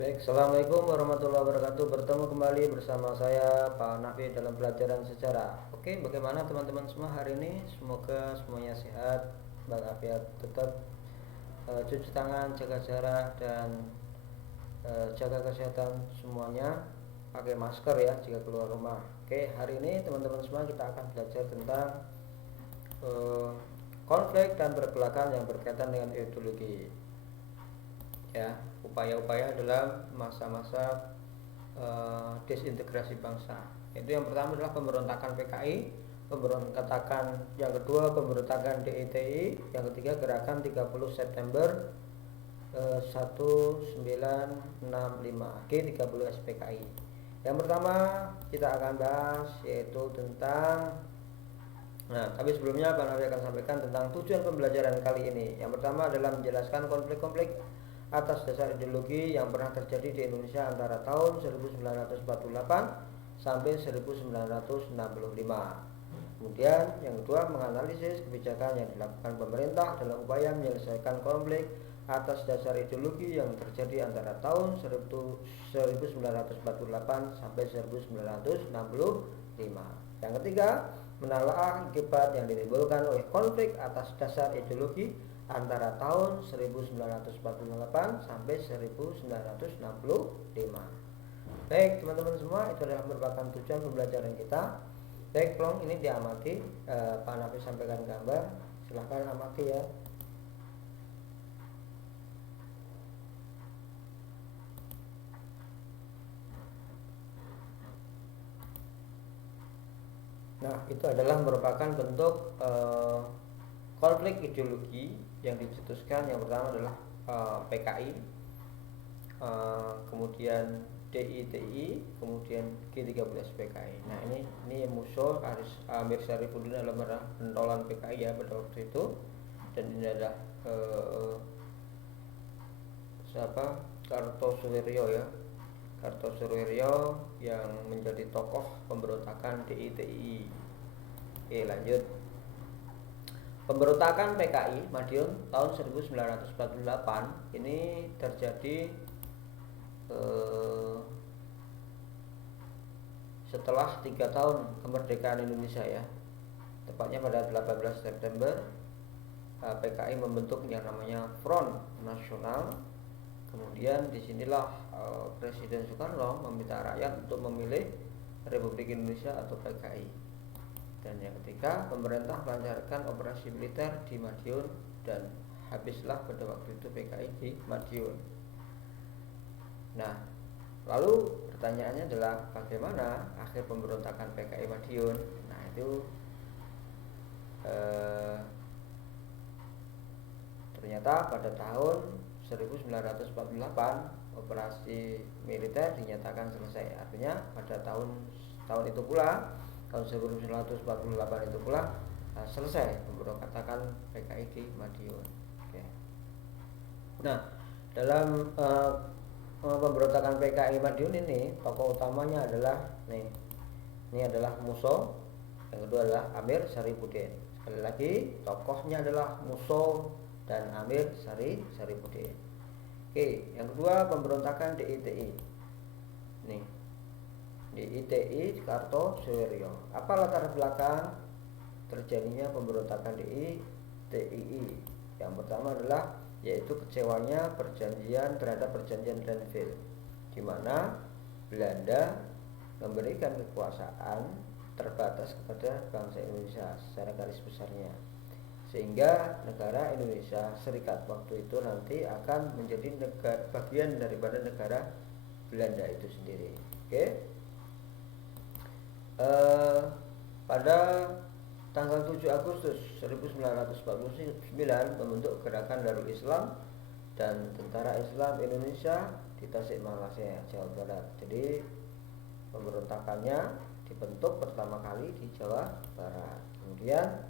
Baik, Assalamualaikum warahmatullahi wabarakatuh. Bertemu kembali bersama saya Pak Nafi dalam pelajaran sejarah. Oke, bagaimana teman-teman semua hari ini? Semoga semuanya sehat, walafiat, tetap cuci tangan, jaga jarak, dan jaga kesehatan semuanya. Pakai masker ya jika keluar rumah. Oke, hari ini teman-teman semua kita akan belajar tentang eh, konflik dan pergolakan yang berkaitan dengan ideologi. Ya, upaya-upaya dalam masa-masa desintegrasi bangsa. Itu yang pertama adalah pemberontakan PKI, pemberontakan yang kedua pemberontakan DITI, yang ketiga gerakan 30 September 1965 G30 SPKI. Yang pertama kita akan bahas yaitu tentang tapi sebelumnya Pak Nafi akan sampaikan tentang tujuan pembelajaran kali ini. Yang pertama adalah menjelaskan konflik-konflik atas dasar ideologi yang pernah terjadi di Indonesia antara tahun 1948 sampai 1965. Kemudian yang kedua menganalisis kebijakan yang dilakukan pemerintah dalam upaya menyelesaikan konflik atas dasar ideologi yang terjadi antara tahun 1948 sampai 1965. Yang ketiga, menelaah akibat yang ditimbulkan oleh konflik atas dasar ideologi antara tahun 1948 sampai 1965. Baik teman-teman semua, itu adalah merupakan tujuan pembelajaran kita. Baik, tolong ini diamati. Pak Nafi sampaikan gambar, silahkan amati ya. Nah, itu adalah merupakan bentuk konflik ideologi yang dicetuskan. Yang pertama adalah PKI, kemudian DITI, kemudian G30 SPKI. Nah, ini musuh Amir Syarifuddin adalah pentolan PKI ya pada waktu itu, dan ini adalah siapa? Kartosuwiryo ya. Kartosuwiryo yang menjadi tokoh pemberontakan DITI. Oke, lanjut. Pemberontakan PKI Madiun tahun 1948 ini terjadi setelah 3 tahun kemerdekaan Indonesia ya, tepatnya pada 18 September PKI membentuk yang namanya Front Nasional. Kemudian disinilah Presiden Soekarno meminta rakyat untuk memilih Republik Indonesia atau PKI. Dan yang ketiga, pemerintah melancarkan operasi militer di Madiun dan habislah pada waktu itu PKI di Madiun. Nah, lalu pertanyaannya adalah bagaimana akhir pemberontakan PKI Madiun? Nah, itu ternyata pada tahun 1948 operasi militer dinyatakan selesai. Artinya pada tahun itu pula, tahun 1948 itu pula selesai pemberontakan PKI di Madiun. Oke. Nah, dalam pemberontakan PKI Madiun ini tokoh utamanya adalah ini adalah Musso, yang kedua adalah Amir Syarifuddin. Sekali lagi, tokohnya adalah Musso dan Amir Syarifuddin. Oke, yang kedua pemberontakan DITI. Nih, DITI Kartosuwiryo. Apa latar belakang terjadinya pemberontakan DITI? Yang pertama adalah yaitu kecewanya terhadap perjanjian Grenville, di mana Belanda memberikan kekuasaan terbatas kepada bangsa Indonesia secara garis besarnya, sehingga negara Indonesia Serikat waktu itu nanti akan menjadi bagian daripada negara Belanda itu sendiri. Oke. Pada tanggal 7 Agustus 1949 membentuk Gerakan Darul Islam dan Tentara Islam Indonesia di Tasikmalaya, Jawa Barat. Jadi pemberontakannya dibentuk pertama kali di Jawa Barat. Kemudian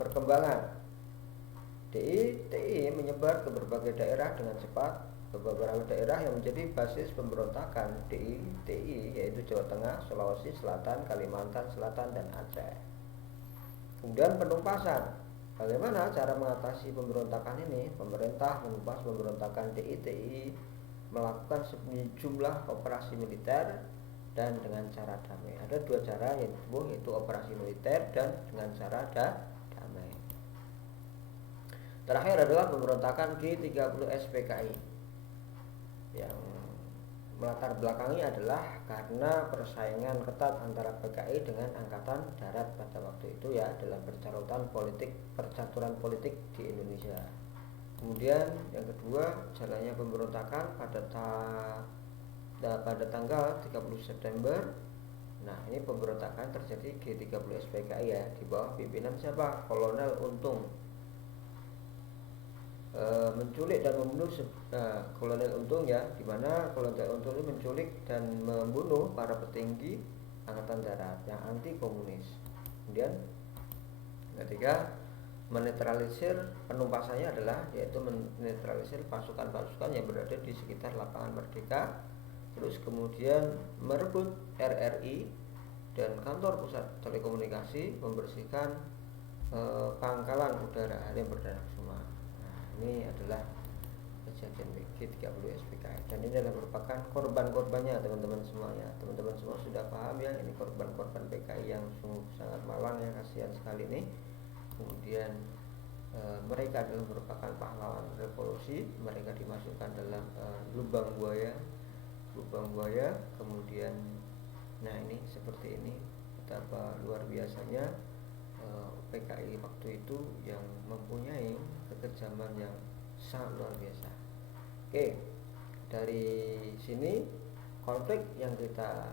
perkembangan DITI menyebar ke berbagai daerah dengan cepat. Beberapa daerah yang menjadi basis pemberontakan DITI yaitu Jawa Tengah, Sulawesi Selatan, Kalimantan Selatan, dan Aceh. Kemudian penumpasan. Bagaimana cara mengatasi pemberontakan ini? Pemerintah menumpas pemberontakan DITI melakukan sejumlah operasi militer dan dengan cara damai. Ada dua cara yaitu operasi militer dan dengan cara damai. Terakhir adalah pemberontakan G30 SPKI yang melatar belakangi adalah karena persaingan ketat antara PKI dengan Angkatan Darat pada waktu itu ya dalam percaturan politik di Indonesia. Kemudian yang kedua, jalannya pemberontakan pada tanggal 30 September. Nah, ini pemberontakan terjadi G30 SPKI ya di bawah pimpinan siapa? Kolonel Untung. Menculik dan membunuh Kolonel Untung ya, di mana Kolonel Untung itu menculik dan membunuh para petinggi Angkatan Darat yang anti komunis. Kemudian ketiga, menetralisir penumpasannya adalah yaitu menetralisir pasukan-pasukan yang berada di sekitar lapangan Merdeka. Terus kemudian merebut RRI dan kantor pusat telekomunikasi, membersihkan pangkalan udara Halim Perdana Kusuma. Ini adalah kejadian G30 SPKI dan ini adalah merupakan korban-korbannya teman-teman semuanya. Teman-teman semua sudah paham ya, ini korban-korban PKI yang sungguh sangat malang ya, kasihan sekali ini. Kemudian mereka adalah merupakan pahlawan revolusi, mereka dimasukkan dalam lubang buaya. Kemudian nah ini seperti ini, betapa luar biasanya PKI waktu itu yang mempunyai kekejaman yang sangat luar biasa. Oke, dari sini konflik yang kita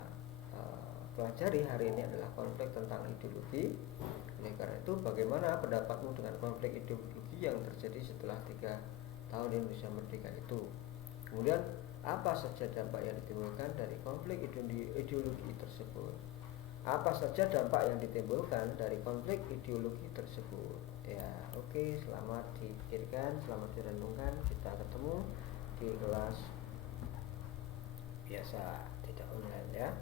pelajari hari ini adalah konflik tentang ideologi. Oleh karena itu, bagaimana pendapatmu dengan konflik ideologi yang terjadi setelah 3 tahun Indonesia merdeka itu? Kemudian apa saja dampak yang ditimbulkan dari konflik ideologi tersebut? Apa saja dampak yang ditimbulkan dari konflik ideologi tersebut? Ya, oke, selamat dipikirkan, selamat direnungkan. Kita ketemu di kelas biasa, tidak online ya.